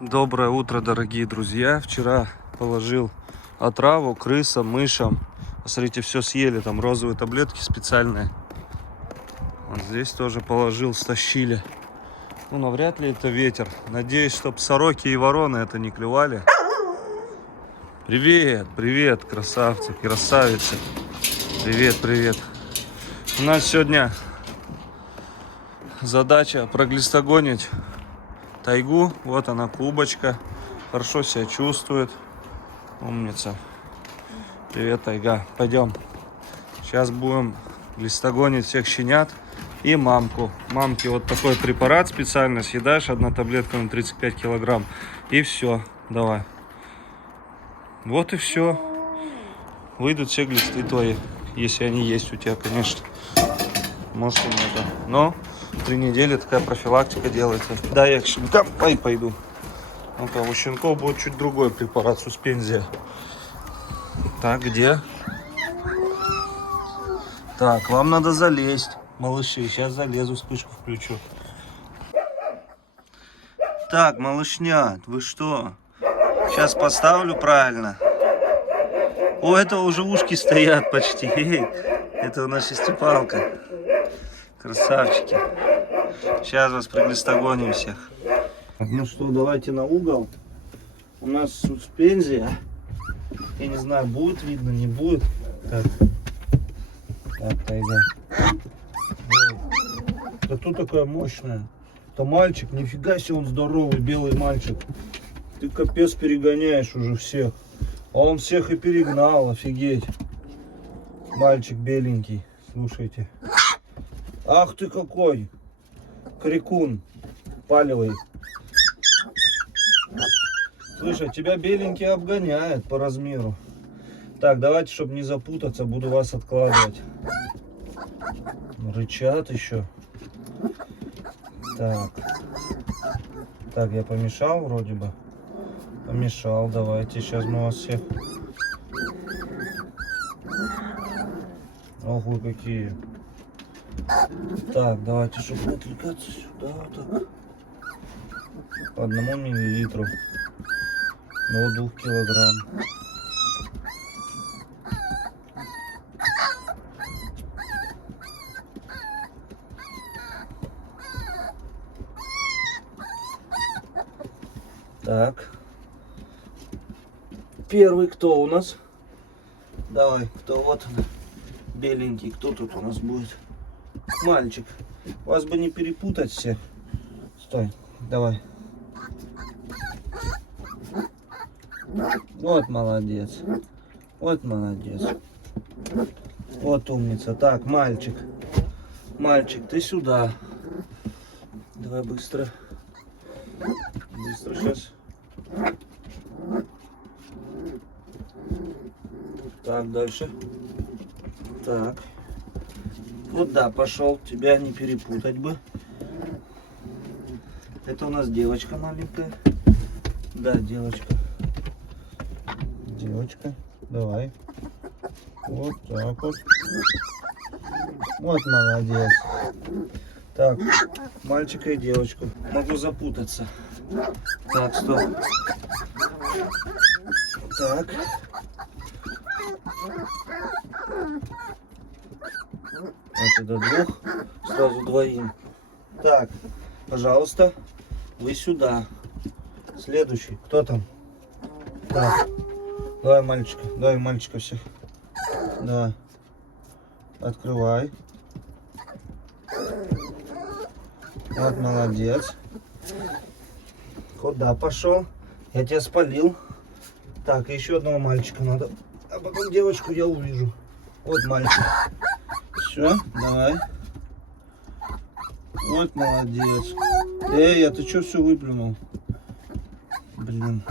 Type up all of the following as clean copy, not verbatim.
Доброе утро, дорогие друзья. Вчера положил отраву крысам, мышам. Посмотрите, все съели. Там розовые таблетки специальные. Вот здесь тоже положил, стащили. Ну, навряд ли это ветер. Надеюсь, чтоб сороки и вороны это не клевали. Привет, привет, красавцы, красавицы. Привет, привет. У нас сегодня задача проглистогонить тайгу. Вот она, кубочка. Хорошо себя чувствует. Умница. Привет, тайга. Пойдем. Сейчас будем глистогонить всех щенят и мамку. Мамке вот такой препарат специально съедаешь. Одна таблетка на 35 килограмм. И все. Давай. Вот и все. Выйдут все глисты твои. Если они есть у тебя, конечно. Может и нет. Но 3 недели такая профилактика делается. Да, я к щенкам пойду. Ну-ка, у щенков будет чуть другой препарат, суспензия. Так, где? Так, вам надо залезть, малыши. Сейчас залезу, вспышку включу. Так, малышня, вы что? Сейчас поставлю правильно. У этого уже ушки стоят почти. Это у нас шестипалка. Красавчики. Сейчас вас приглистогоним всех. Ну что, давайте на угол. У нас суспензия. Я не знаю, будет видно, не будет. Так, тайга. Да тут такая мощная. Это мальчик, нифига себе он здоровый, белый мальчик. Ты капец перегоняешь уже всех. А он всех и перегнал, офигеть. Мальчик беленький, слушайте. Ах ты какой! Крикун палевый. Слушай, тебя беленький обгоняет по размеру. Так, давайте, чтобы не запутаться, буду вас откладывать. Рычат еще. Так. Так, я помешал вроде бы. Помешал, давайте, сейчас мы вас всех... Ох вы какие. Так, давайте, чтобы не отвлекаться, сюда вот так. По 1 миллилитру. До 2 килограмм. Так. Первый кто у нас? Давай, кто вот он, беленький, кто тут у нас будет? Мальчик. Вас бы не перепутать всех. Стой, давай. Вот молодец. Вот молодец. Вот умница. Так, мальчик. Мальчик, ты сюда. Давай быстро. Быстро сейчас. Так, дальше. Так. Вот да, пошел. Тебя не перепутать бы. Это у нас девочка маленькая. Да, девочка. Девочка. Давай. Вот так вот. Вот молодец. Так, мальчика и девочку. Могу запутаться. Так, стоп. Так. Это до 2. Сразу двоим. Так, пожалуйста, вы сюда. Следующий. Кто там? Так. Давай мальчика всех. Да. Открывай. Вот молодец. Куда пошел? Я тебя спалил. Так, еще одного мальчика надо. А потом девочку я увижу. Вот мальчик. Все, давай. Вот молодец. Эй, а ты что все выплюнул? Блин.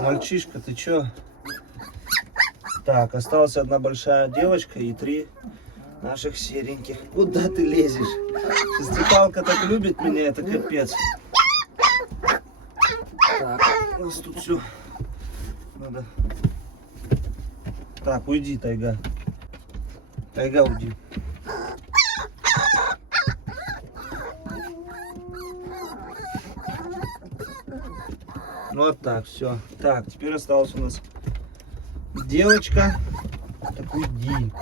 Мальчишка, ты что? Так, осталась одна большая девочка и 3 наших сереньких. Куда ты лезешь? Шестипалка так любит меня, это капец. Так, у нас тут все. Надо. Так, уйди, тайга. Тайга, уйди. Вот так, все. Так, теперь осталась у нас девочка. Так уйди.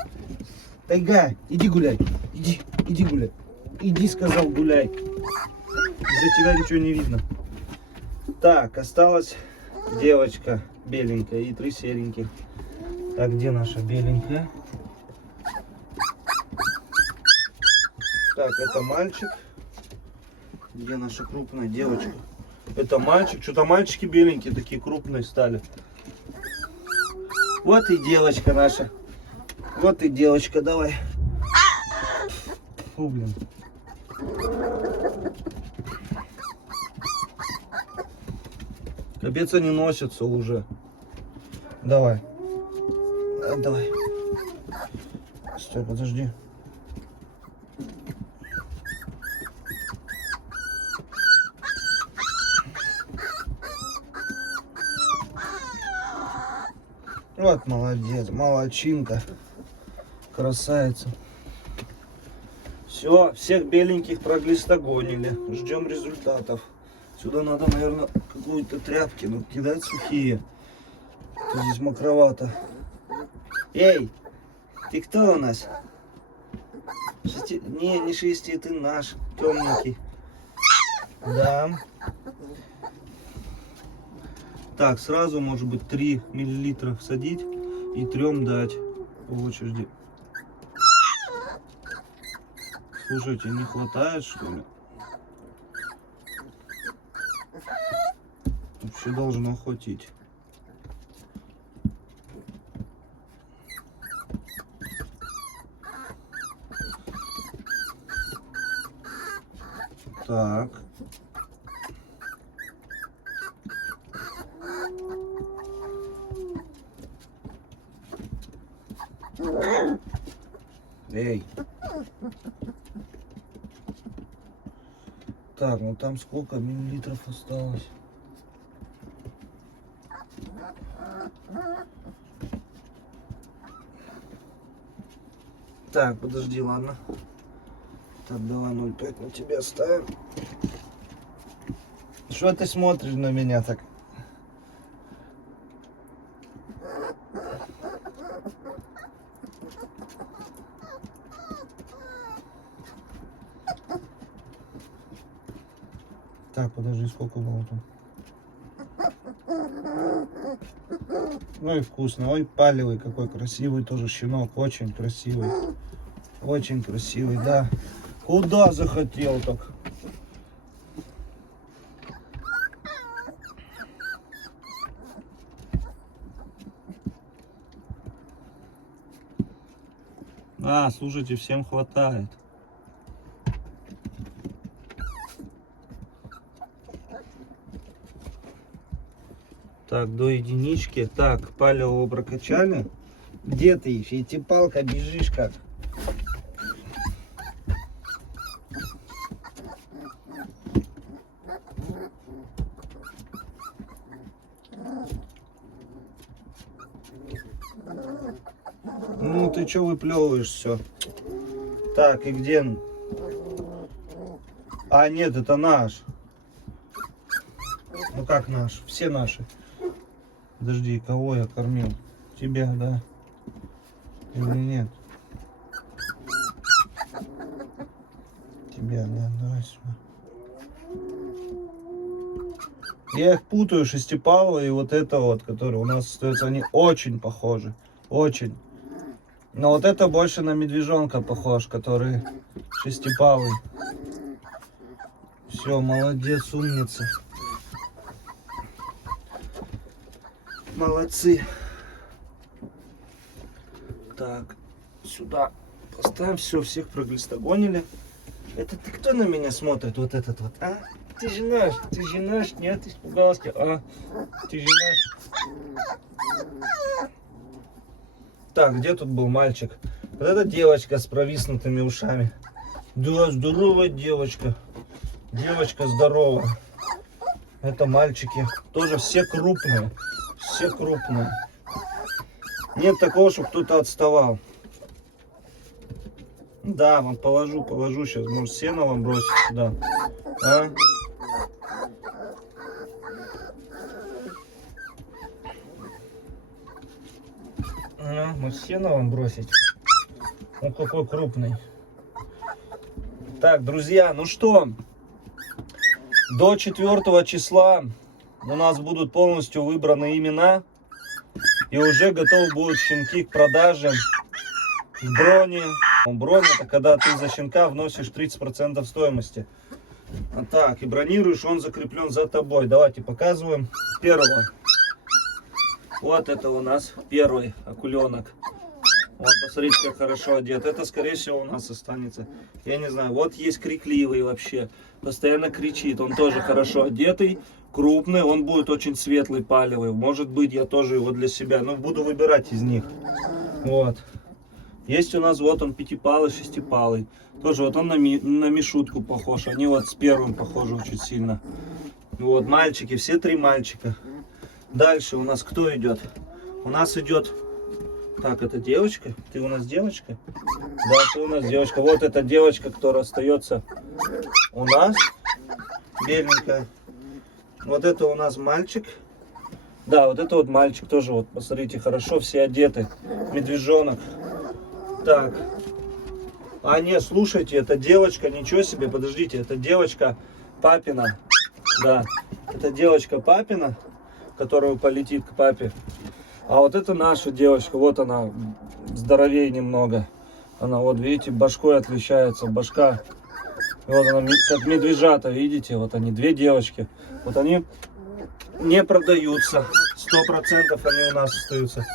Тайга, иди гуляй. Иди гуляй. Иди, сказал, гуляй. Из-за тебя ничего не видно. Так, осталась девочка беленькая и 3 сереньких. Так, где наша беленькая? Так, это мальчик. Где наша крупная девочка? Это мальчик. Что-то мальчики беленькие такие крупные стали. Вот и девочка наша. Вот и девочка, давай. Фу, блин. Капец, они носятся уже. Давай. Давай. Стой, подожди. Вот молодец, молодчинка, красавица. Все, всех беленьких проглистогонили. Ждем результатов. Сюда надо, наверное, какую-то тряпки кидать сухие. А то здесь мокровато. Эй, ты кто у нас? Не шести, ты наш, темненький. Да. Так, сразу, может быть, 3 миллилитра всадить и 3 дать по очереди. Слушайте, не хватает, что ли? Вообще должно хватить. Так. Эй. Так, ну там сколько миллилитров осталось? Так, подожди, ладно. Так, давай 0,5 на тебя ставим. Что ты смотришь на меня так? Так, подожди, сколько было там? Ну и вкусно. Ой, палевый какой красивый тоже щенок. Очень красивый. Очень красивый, да. Куда захотел так? А, слушайте, всем хватает. Так, до единички. Так, палевого прокачали. Где ты, фитипалка, бежишь как? Ну ты чё выплевываешь все? Так, и где? А, нет, это наш. Ну как наш? Все наши. Подожди, кого я кормил? Тебя, да? Или нет? Тебя, да, давай сюда. Я их путаю, шестипалого и вот это вот, который у нас остается, они очень похожи. Очень. Но вот это больше на медвежонка похож, который шестипалый. Все, молодец, умница. Молодцы. Так, сюда поставим. Все, всех проглистогонили. Это ты кто на меня смотрит? Вот этот вот, а? Ты же наш, нет, испугался, а? Ты же наш. Так, где тут был мальчик? Вот эта девочка с провиснутыми ушами. Да, здоровая девочка. Девочка здоровая. Это мальчики. Тоже все крупные. Все крупные. Нет такого, чтобы кто-то отставал. Да, вам положу сейчас. Может, сено вам бросить сюда. А? может сено вам бросить? Он какой крупный. Так, друзья, ну что, до 4 числа у нас будут полностью выбраны имена. И уже готовы будут щенки к продаже, к броне. Бронь — это когда ты за щенка вносишь 30% стоимости. Так, и бронируешь, он закреплен за тобой. Давайте показываем первого. Вот это у нас первый акуленок. Вот, посмотрите, как хорошо одет. Это, скорее всего, у нас останется. Я не знаю, вот есть крикливый вообще. Постоянно кричит. Он тоже хорошо одетый, крупный. Он будет очень светлый, палевый. Может быть, я тоже его для себя. Но буду выбирать из них. Вот. Есть у нас, вот он, пятипалый, шестипалый. Тоже вот он на мишутку похож. Они вот с первым похожи очень сильно. Вот, мальчики, все три мальчика. Дальше у нас кто идет? У нас идет... Так, это девочка? Ты у нас девочка? Да, ты у нас девочка. Вот эта девочка, которая остается у нас. Беленькая. Вот это у нас мальчик. Да, вот это вот мальчик тоже. Вот, посмотрите, хорошо все одеты. Медвежонок. Так. А нет, слушайте, это девочка, ничего себе, подождите. Это девочка папина. Да, это девочка папина, которая полетит к папе. А вот это наша девочка, вот она, здоровее немного. Она, вот видите, башкой отличается, башка. Вот она, как медвежата, видите, вот они, две девочки. Вот они не продаются, 100% они у нас остаются.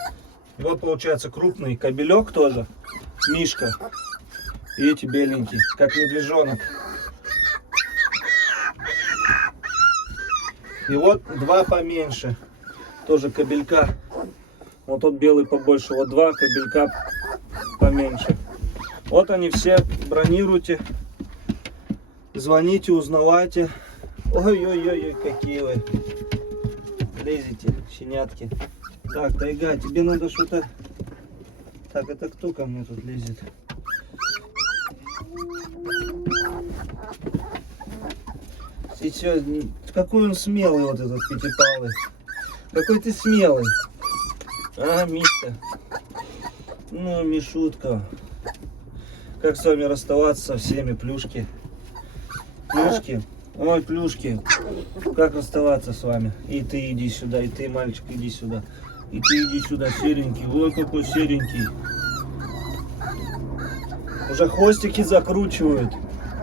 И вот получается крупный кобелек тоже, мишка. Видите, беленький, как медвежонок. И вот два поменьше, тоже кобелька. Вот тот белый побольше, вот два кобелька поменьше. Вот они все, бронируйте, звоните, узнавайте. Ой-ой-ой, какие вы лезете, щенятки. Так, Тайга, тебе надо что-то... Так, это кто ко мне тут лезет? Сейчас, какой он смелый, вот этот пятипалый. Какой ты смелый. А, Мишка. Ну, Мишутка. Как с вами расставаться со всеми, плюшки? Плюшки. Ой, плюшки. Как расставаться с вами? И ты иди сюда, и ты, мальчик, иди сюда. И ты иди сюда, серенький. Ой, какой серенький. Уже хвостики закручивают.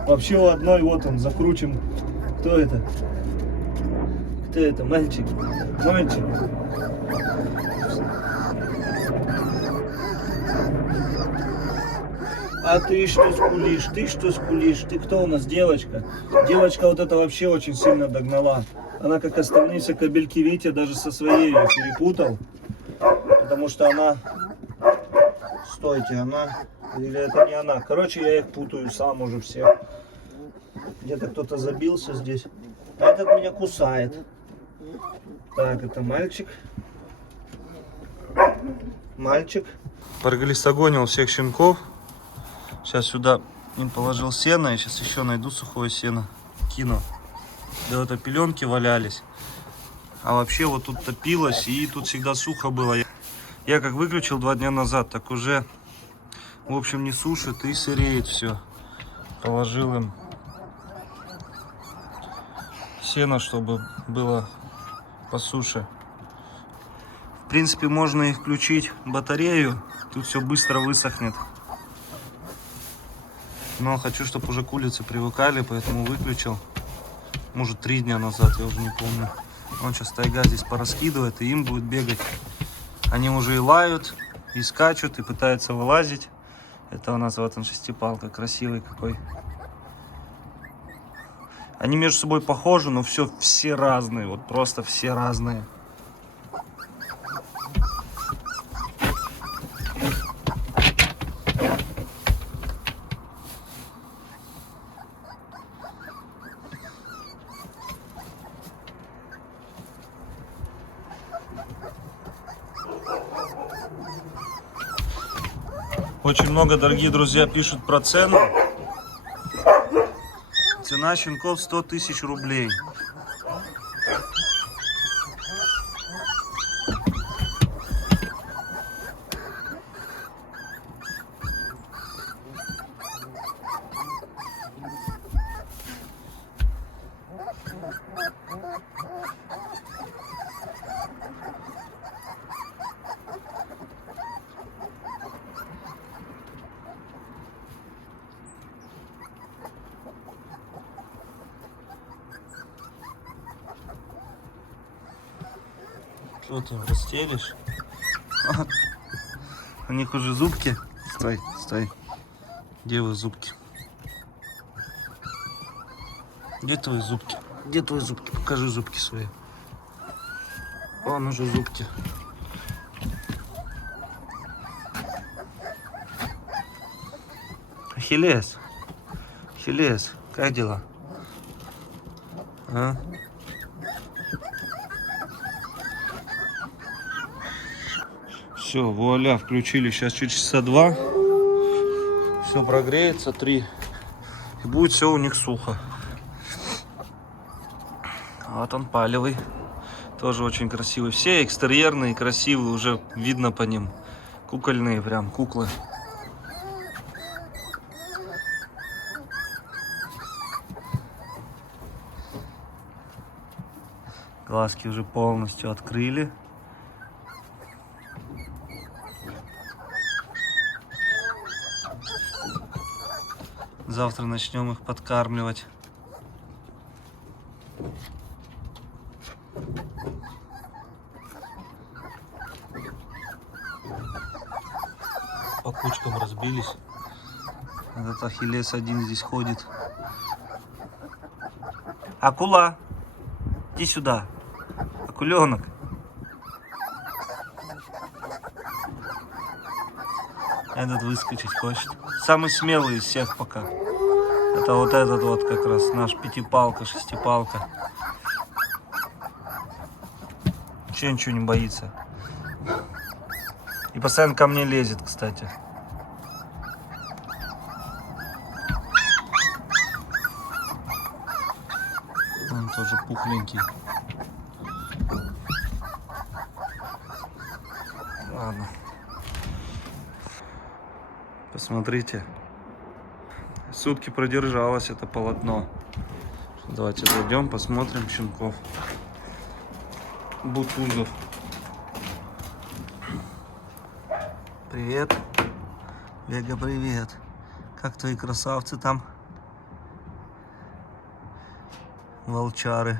Вообще у одной, вот он, закручен. Кто это? Кто это? Мальчик. Мальчик. А ты что скулишь? Ты что скулишь? Ты кто у нас? Девочка. Девочка вот это вообще очень сильно догнала. Она, как остальные все кобельки, видите, даже со своей ее перепутал. Потому что она... Стойте, она... Или это не она? Короче, я их путаю сам уже все. Где-то кто-то забился здесь. А этот меня кусает. Так, это мальчик. Мальчик. Проглистогонил всех щенков. Сейчас сюда им положил сено. Я сейчас еще найду сухое сено. Кину. Да, это пеленки валялись. А вообще вот тут топилось. И тут всегда сухо было. Я как выключил 2 дня назад, так уже, в общем, не сушит и сыреет все. Положил им сено, чтобы было по суше. В принципе, можно и включить батарею. Тут все быстро высохнет. Но хочу, чтобы уже курицы привыкали, поэтому выключил. Может, 3 дня назад, я уже не помню. Он сейчас Тайга здесь пораскидывает, и им будет бегать. Они уже и лают, и скачут, и пытаются вылазить. Это у нас вот он шестипалка, красивый какой. Они между собой похожи, но все разные, вот просто все разные. Очень много, дорогие друзья, пишут про цену. Цена щенков 100 тысяч рублей. Что ты расстелишь? У них уже зубки. Стой, стой. Где вы зубки? Где твои зубки? Где твои зубки? Покажи зубки свои. Вон уже зубки. Ахиллес. Ахиллес, как дела? А? Все, вуаля, включили. Сейчас часа 2. Все прогреется, 3. И будет все у них сухо. Вот он палевый. Тоже очень красивый. Все экстерьерные, красивые, уже видно по ним. Кукольные прям, куклы. Глазки уже полностью открыли. Завтра начнем их подкармливать. По кучкам разбились. Этот Ахиллес один здесь ходит. Акула, иди сюда. Акуленок. Этот выскочить хочет. Самый смелый из всех пока. Это вот этот вот как раз наш пятипалка, шестипалка. Вообще ничего не боится. И постоянно ко мне лезет, кстати. Он тоже пухленький. Ладно. Посмотрите. Сутки продержалось это полотно. Давайте зайдем, посмотрим щенков. Бутузов. Привет. Лего, привет. Как твои красавцы там? Волчары.